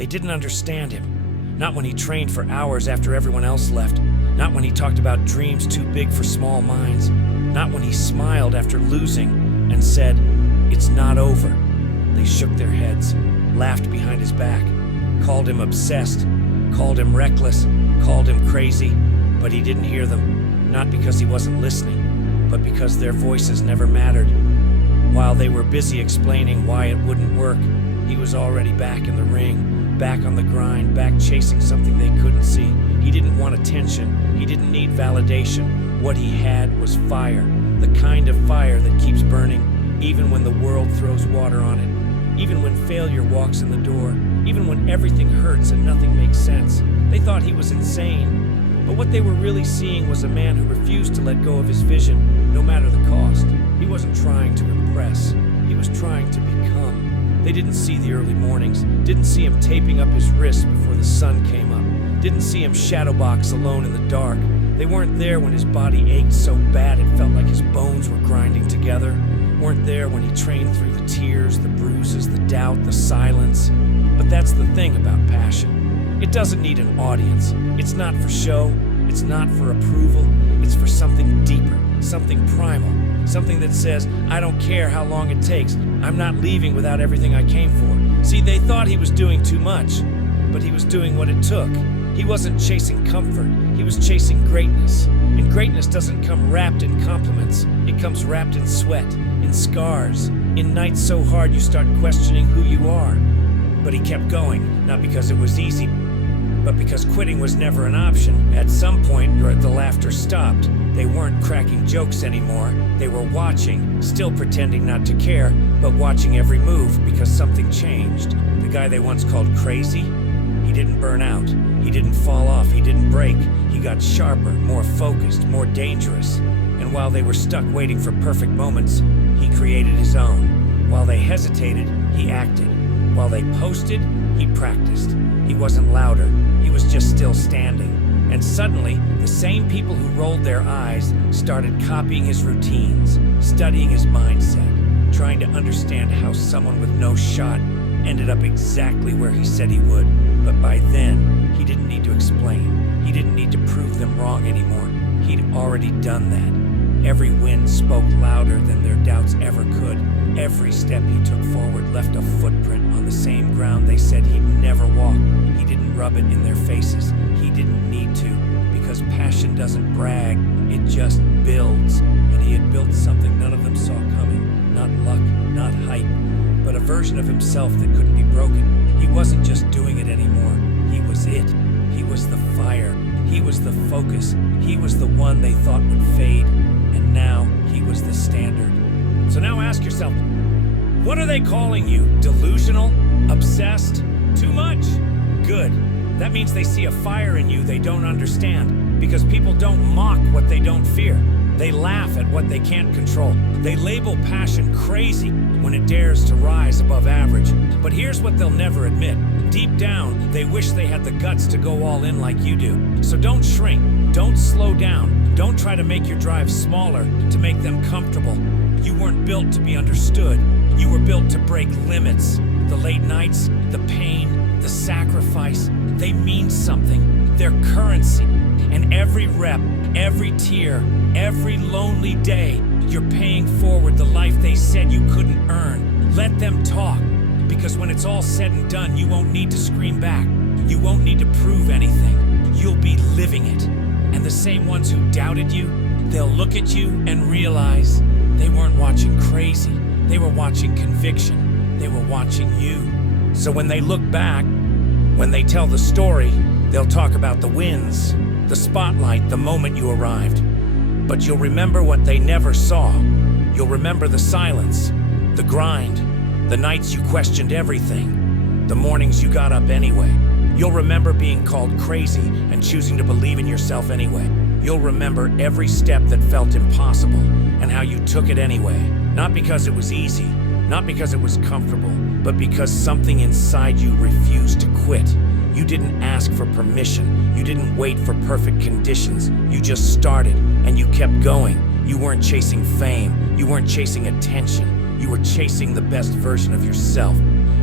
They didn't understand him. Not when he trained for hours after everyone else left. Not when he talked about dreams too big for small minds. Not when he smiled after losing and said, "It's not over." They shook their heads, laughed behind his back, called him obsessed, called him reckless, called him crazy, but he didn't hear them, not because he wasn't listening, but because their voices never mattered. While they were busy explaining why it wouldn't work, he was already back in the ring, back on the grind, back chasing something they couldn't see. He didn't want attention, he didn't need validation. What he had was fire, the kind of fire that keeps burning, even when the world throws water on it, even when failure walks in the door, even when everything hurts and nothing makes sense. They thought he was insane, but what they were really seeing was a man who refused to let go of his vision, no matter the cost. He wasn't trying to impress, he was trying to become. They didn't see the early mornings, didn't see him taping up his wrists before the sun came up, didn't see him shadowbox alone in the dark. They weren't there when his body ached so bad it felt like his bones were grinding together. Weren't there when he trained through the tears, the bruises, the doubt, the silence. But that's the thing about passion. It doesn't need an audience. It's not for show. It's not for approval. It's for something deeper, something primal, something that says, "I don't care how long it takes. I'm not leaving without everything I came for." See, they thought he was doing too much, but he was doing what it took. He wasn't chasing comfort. He was chasing greatness. And greatness doesn't come wrapped in compliments. It comes wrapped in sweat, in scars, in nights so hard you start questioning who you are. But he kept going, not because it was easy, but because quitting was never an option. At some point, the laughter stopped. They weren't cracking jokes anymore. They were watching, still pretending not to care, but watching every move because something changed. The guy they once called crazy, he didn't burn out. He didn't fall off. He didn't break. He got sharper, more focused, more dangerous. And while they were stuck waiting for perfect moments, he created his own. While they hesitated, he acted. While they posted, he practiced. He wasn't louder. He was just still standing. And suddenly, the same people who rolled their eyes started copying his routines, studying his mindset, trying to understand how someone with no shot ended up exactly where he said he would. But by then, he didn't need to explain. He didn't need to prove them wrong anymore. He'd already done that. Every win spoke louder than their doubts ever could. Every step he took forward left a footprint on the same ground they said he'd never walk. He didn't rub it in their faces. He didn't need to, because passion doesn't brag, it just builds. And he had built something none of them saw coming. Not luck, not hype, but a version of himself that couldn't be broken. He wasn't just doing it anymore. He was it. He was the fire. He was the focus. He was the one they thought would fade. And now he was the standard. So now ask yourself, what are they calling you? Delusional? Obsessed? Too much? Good. That means they see a fire in you they don't understand. Because people don't mock what they don't fear. They laugh at what they can't control. They label passion crazy when it dares to rise above average. But here's what they'll never admit. Deep down, they wish they had the guts to go all in like you do. So don't shrink. Don't slow down. Don't try to make your drive smaller to make them comfortable. You weren't built to be understood. You were built to break limits. The late nights, the pain, the sacrifice, they mean something. They're currency. And every rep, every tear, every lonely day, you're paying forward the life they said you couldn't earn. Let them talk, because when it's all said and done, you won't need to scream back. You won't need to prove anything. You'll be living it. And the same ones who doubted you, they'll look at you and realize they weren't watching crazy. They were watching conviction. They were watching you. So when they look back, when they tell the story, they'll talk about the wins, the spotlight, the moment you arrived. But you'll remember what they never saw. You'll remember the silence, the grind, the nights you questioned everything, the mornings you got up anyway. You'll remember being called crazy and choosing to believe in yourself anyway. You'll remember every step that felt impossible and how you took it anyway. Not because it was easy, not because it was comfortable, but because something inside you refused to quit. You didn't ask for permission. You didn't wait for perfect conditions. You just started, and you kept going. You weren't chasing fame. You weren't chasing attention. You were chasing the best version of yourself.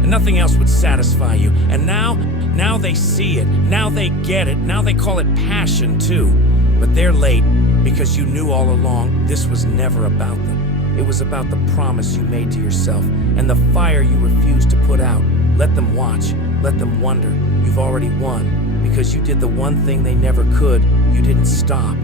and nothing else would satisfy you. And now they see it. Now they get it. Now they call it passion too. But they're late because you knew all along this was never about them. It was about the promise you made to yourself and the fire you refused to put out. Let them watch. Let them wonder. You've already won because you did the one thing they never could. You didn't stop.